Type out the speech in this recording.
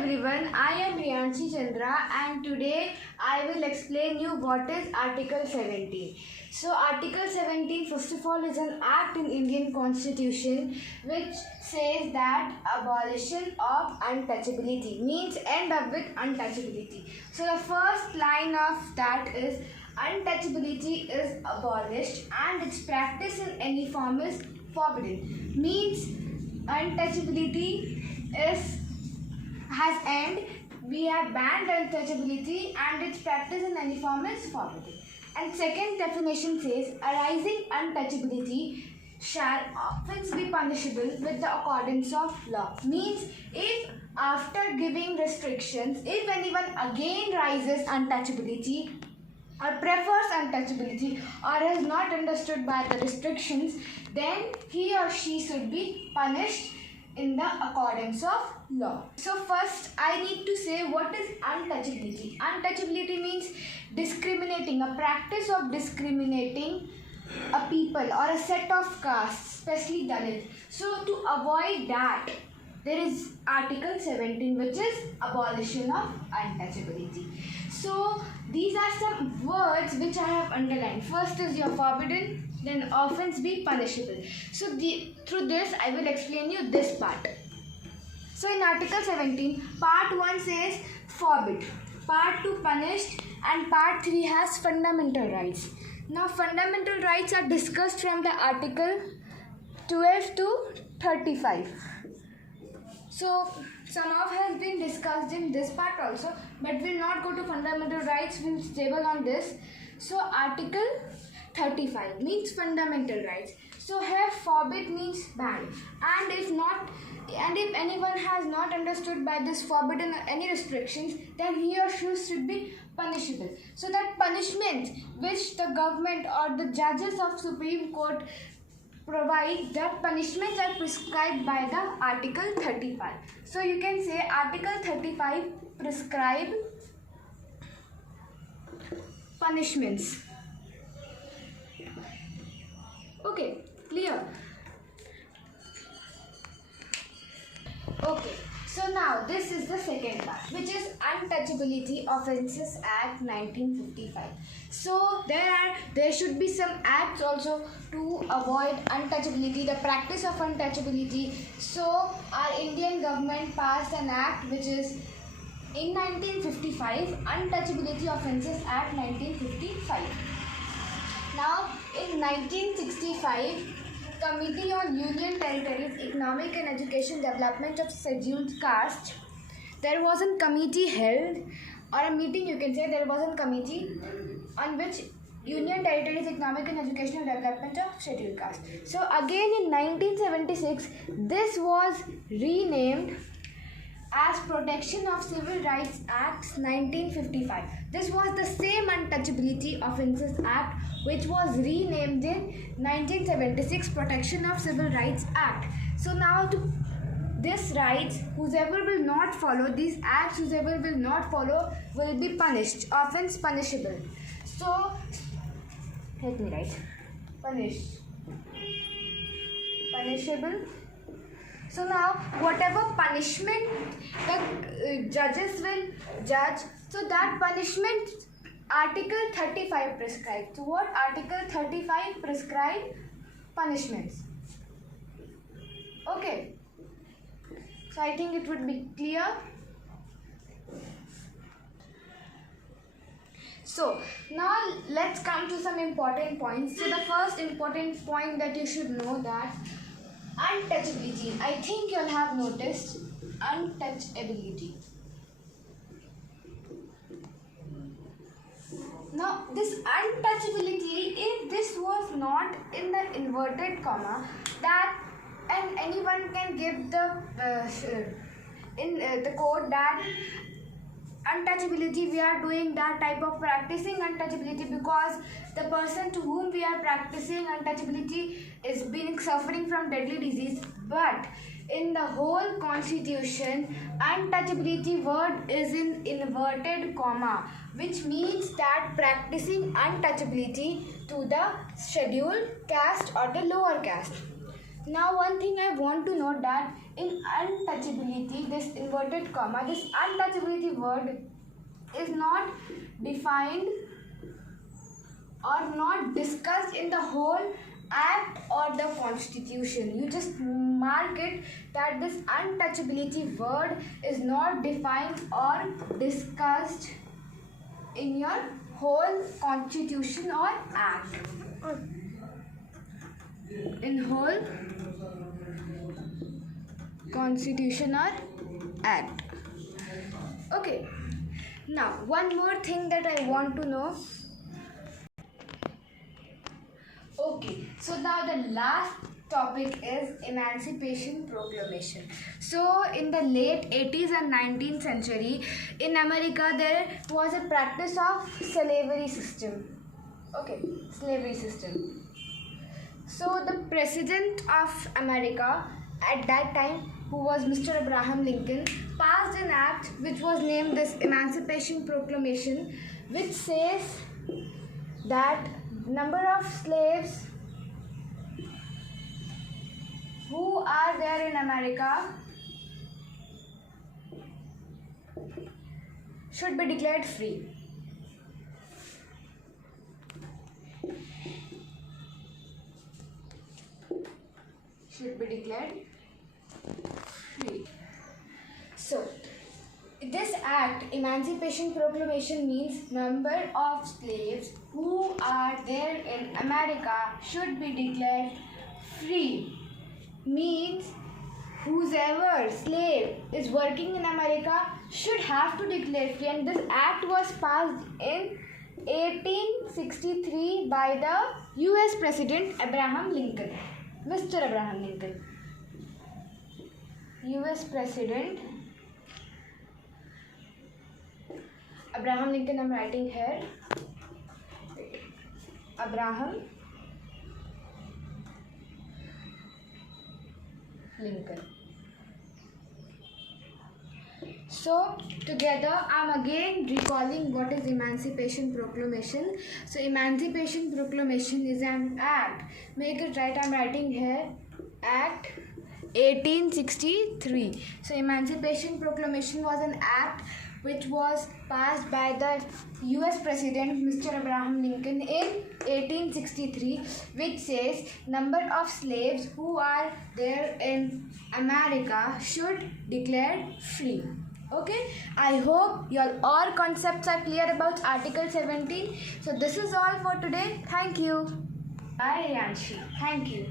everyone, I am Riyanshi Chandra and today I will explain you what is Article 17. So Article 17 first of all is an act in Indian Constitution which says that abolition of untouchability means end up with untouchability. So the first line of that is untouchability is abolished and its practice in any form is forbidden. Means untouchability has end. We have banned untouchability and its practice in any form is forbidden. And second definition says arising untouchability shall offence be punishable with the accordance of law. Means if after giving restrictions, if anyone again rises untouchability or prefers untouchability or is not understood by the restrictions, then he or she should be punished in the accordance of law. So first I need to say what is untouchability. Untouchability means discriminating, a practice of discriminating a people or a set of castes, especially Dalit. So to avoid that, there is Article 17 which is abolition of untouchability. So these are some words which I have underlined. First is your forbidden, then offence be punishable. So through this I will explain you this part. So in Article 17, Part 1 says forbid, Part 2 punished, and Part 3 has fundamental rights. Now fundamental rights are discussed from the Article 12 to 35. So some of has been discussed in this part also, but we'll not go to fundamental rights, we'll stable on this. So Article 35 means fundamental rights. So here forbid means ban, and if anyone has not understood by this forbidden any restrictions, then he or she should be punishable. So that punishment which the government or the judges of Supreme Court provide, that punishments are prescribed by the Article 35. So you can say Article 35 prescribe punishments. Okay, clear? Okay, so now this is the second part, which is Untouchability Offences Act 1955. So there should be some acts also to avoid untouchability, the practice of untouchability. So our Indian government passed an act which is in 1955, Untouchability Offences Act 1955. Now in 1965, Committee on Union Territories Economic and Education Development of Scheduled Caste, there was a committee held, or a meeting you can say, there was a committee on which Union Territories Economic and Educational Development of Scheduled Caste. So again in 1976, this was renamed as Protection of Civil Rights Act 1955. This was the same Untouchability Offences Act which was renamed in 1976 Protection of Civil Rights Act. So now to this rights, whoever will not follow these acts, whoever will not follow will be punished. Offense punishable. So let me write. Punishable. So now whatever punishment the judges will judge, so that punishment Article 35 prescribes. So what Article 35 prescribe? Punishments. Okay. So I think it would be clear. So now let's come to some important points. So the first important point that you should know that untouchability. I think you'll have noticed untouchability. Now this untouchability, if this was not in the inverted comma, that and anyone can give the the code that untouchability, we are doing that type of practicing untouchability because the person to whom we are practicing untouchability is being suffering from deadly disease. But in the whole constitution, untouchability word is in inverted comma, which means that practicing untouchability to the scheduled caste or the lower caste. Now one thing I want to note that in untouchability, this inverted comma, this untouchability word is not defined or not discussed in the whole act or the constitution. You just mark it that this untouchability word is not defined or discussed in your whole constitution or act. In whole constitution or act. Okay. Now, one more thing that I want to know. Okay, so now the last topic is Emancipation Proclamation. So, in the late 80s and 19th century, in America, there was a practice of slavery system. Okay, slavery system. So, the President of America at that time, who was Mr. Abraham Lincoln, passed an act which was named this Emancipation Proclamation, which says that number of slaves who are there in America should be declared free. Should be declared free. So, this act, Emancipation Proclamation, means number of slaves who are there in America should be declared free. Means whoever slave is working in America should have to declare free, and this act was passed in 1863 by the US President Abraham Lincoln. Mr. Abraham Lincoln. US President Abraham Lincoln, I'm writing here. Abraham Lincoln. So together I'm again recalling what is Emancipation Proclamation. So Emancipation Proclamation is an act. Make it right, I'm writing here. Act 1863. So Emancipation Proclamation was an act which was passed by the US President Mr. Abraham Lincoln in 1863, which says number of slaves who are there in America should declare free. Okay, I hope your all concepts are clear about Article 17. So this is all for today. Thank you. Bye, Riyanshi. Thank you.